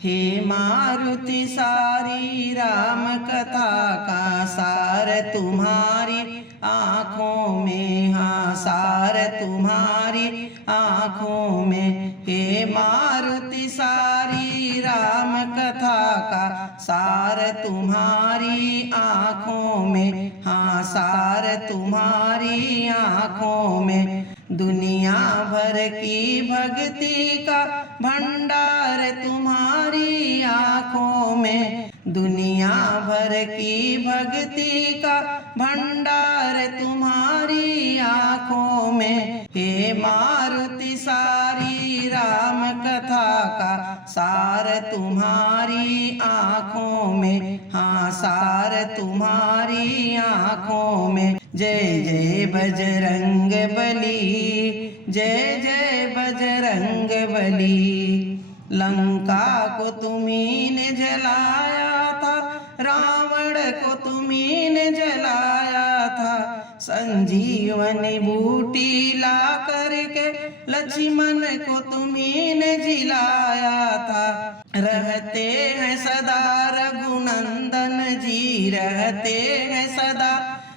हे मारुति सारी राम कथा का सार तुम्हारी आँखों में, हाँ सार तुम्हारी आँखों में। हे मारुति सारी राम कथा का सार तुम्हारी आँखों में, हाँ सार तुम्हारी आँखों में। दुनिया भर की भक्ति का भंडार तुम्हारी आँखों में, दुनिया भर की भक्ति का भंडार तुम्हारी आँखों में। हे मारुति सारी राम कथा का सार तुम्हारी आँखों में, हाँ सार तुम्हारी आँखों में। जय जय बजरंग बली, जय जय बजरंग बली। लंका को तुम्ही ने जलाया था, रावण को तुम्ही ने जलाया था। संजीवनी बूटी ला करके लक्ष्मण को तुम्ही ने जिलाया था। रहते हैं सदा रघुनंदन जी, रहते हैं सदा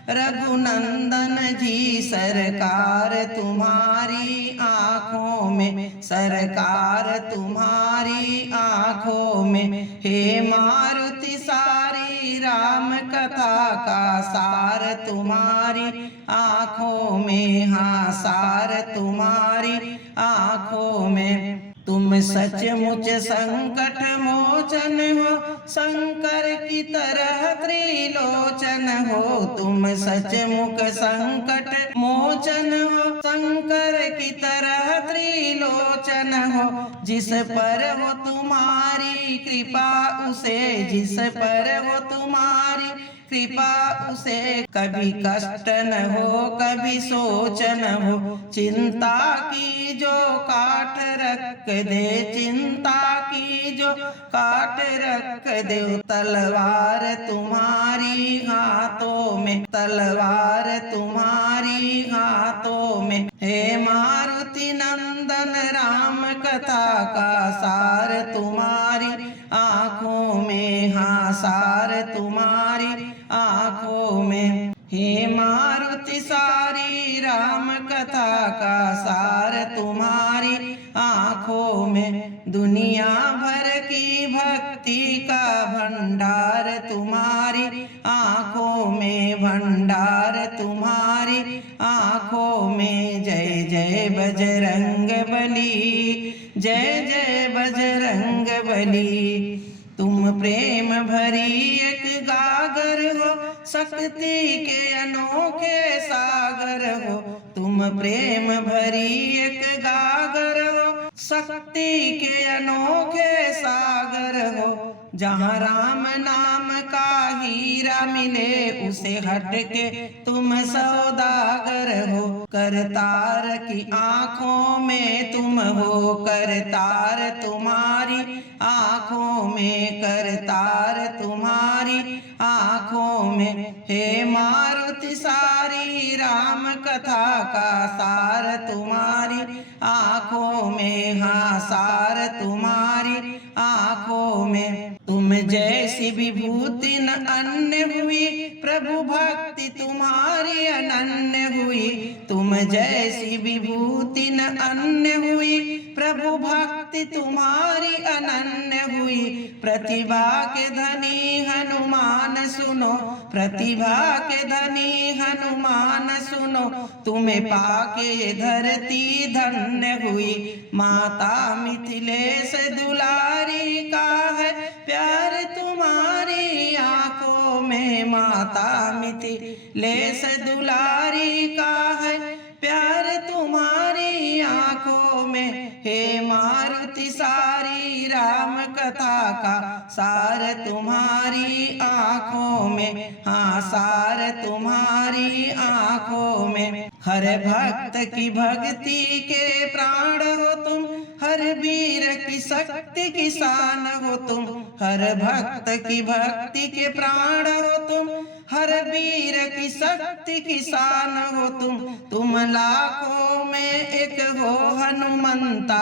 रघुनंदन जी। सरकार तुम्हारी आँखों में, सरकार तुम्हारी आँखों में। हे मारुति सारी राम कथा का सार तुम्हारी आँखों में, हाँ सार तुम्हारी आँखों में। तुम सचमुच संकट मोचन हो, शंकर की तरह त्रिलोचन हो। तुम सचमुच संकट मोचन हो, शंकर की तरह त्रिलोचन हो। जिस पर हो तुम्हारी कृपा उसे, जिस पर हो तुम्हारी कृपा उसे कभी कष्ट न हो, कभी सोच न हो। चिंता की जो काट रख दे, चिंता की जो काट रख दे। तलवार तुम्हारी हाथों में, तलवार तुम्हारी हाथों में। हे मारुति नंदन राम कथा का सार तुम्हारी आँखों में, हाँ सार तुम्हारी आँखों में। हे मारुति सारी राम कथा का सार तुम्हारी आँखों में। दुनिया भर की भक्ति का भंडार तुम्हारी आँखों में, भंडार तुम्हारी आँखों में। जय जय बजरंग बली, जय जय बजरंग बली। तुम प्रेम भरी एक गागर हो, शक्ति के अनोखे सागर हो। तुम प्रेम भरी एक गागर हो, शक्ति के अनोखे सागर हो। जहाँ राम नाम का हीरा मिले, उसे हट के तुम सौदागर हो। करतार की आँखों में तुम हो, करतार तुम्हारी आँखों में, करतार तुम्हारी आँखों में। हे मारुति सारी राम कथा का सार तुम्हारी आँखों में, हाँ सार तुम्हारी आँखों में। तुम जैसी विभूति न अन्य हुई, प्रभु भक्ति तुम्हारी अनन्य हुई। तुम जैसी विभूति न अन्य हुई, प्रभु भक्ति तुम्हारी अनन्य हुई। प्रतिभा के धनी हनुमान सुनो, प्रतिभा के धनी हनुमान सुनो। तुम्हें पाके धरती धन्य हुई। माता मिथिलेश दुलारी का है प्यार तुम्हारी आँखों में, माता मिथिलेश दुलारी का है प्यार तुम्हारी आँखों में। हे मारुति सारी राम कथा का सार तुम्हारी आँखों में, हाँ सार तुम्हारी आँखों में। हर भक्त की भक्ति के प्राण हो तुम, हर वीर की शक्ति की शान हो तुम। हर भक्त की भक्ति के प्राण हो तुम, हर वीर की शक्ति की शान हो तुम। तुम लाखों में एक हो हनुमंता,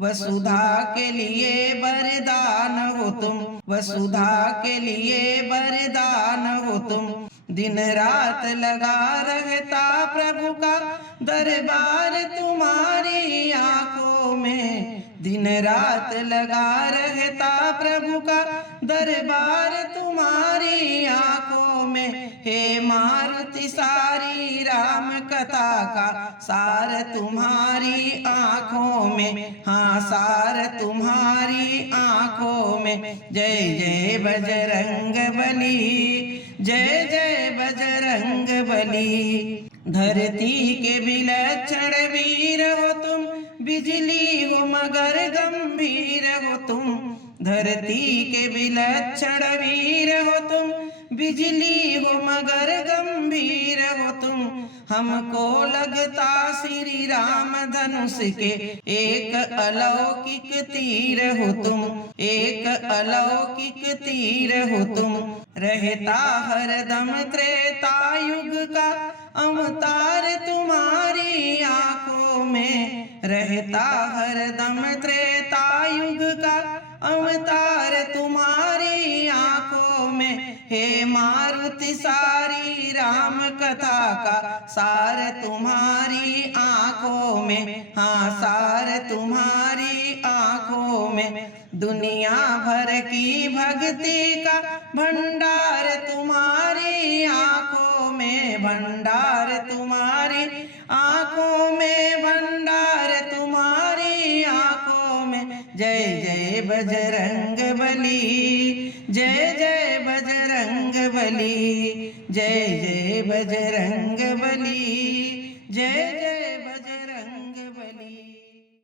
वसुधा के लिए वरदान हो तुम, वसुधा के लिए वरदान हो तुम। दिन रात लगा रहता प्रभु का दरबार तुम्हारी आंखों में, दिन रात लगा रहता प्रभु का दरबार तुम्हारी आंखों में। हे मारुति सारी राम कथा का सार तुम्हारी आंखों में, हाँ सार तुम्हारी आंखों में। जय जय बजरंग बली, जय जय बजरंग बली। धरती के विलक्षण वीर हो तुम, बिजली हो मगर गंभीर हो तुम। धरती के विलक्षण वीर हो तुम, बिजली हो मगर गंभीर हो तुम। हमको लगता श्री राम धनुष के एक अलौकिक तीर हो तुम, एक अलौकिक तीर हो तुम। रहता हरदम त्रेता युग का अवतार तुम्हारी आंखों में, रहता हरदम त्रेता युग का अवतार तुम्हारी आंखों में। हे मारुति सारी राम कथा का सार तुम्हारी आंखों में, हाँ सार तुम्हारी आंखों में। दुनिया भर की भक्ति का भंडार तुम्हारी आंखों में, भंडार तुम्हारी आंखों में, भंडार तुम्हारी आंखों में। जय जय बजरंग बली, जय जय बजरंग बली, जय जय बजरंग बली, जय जय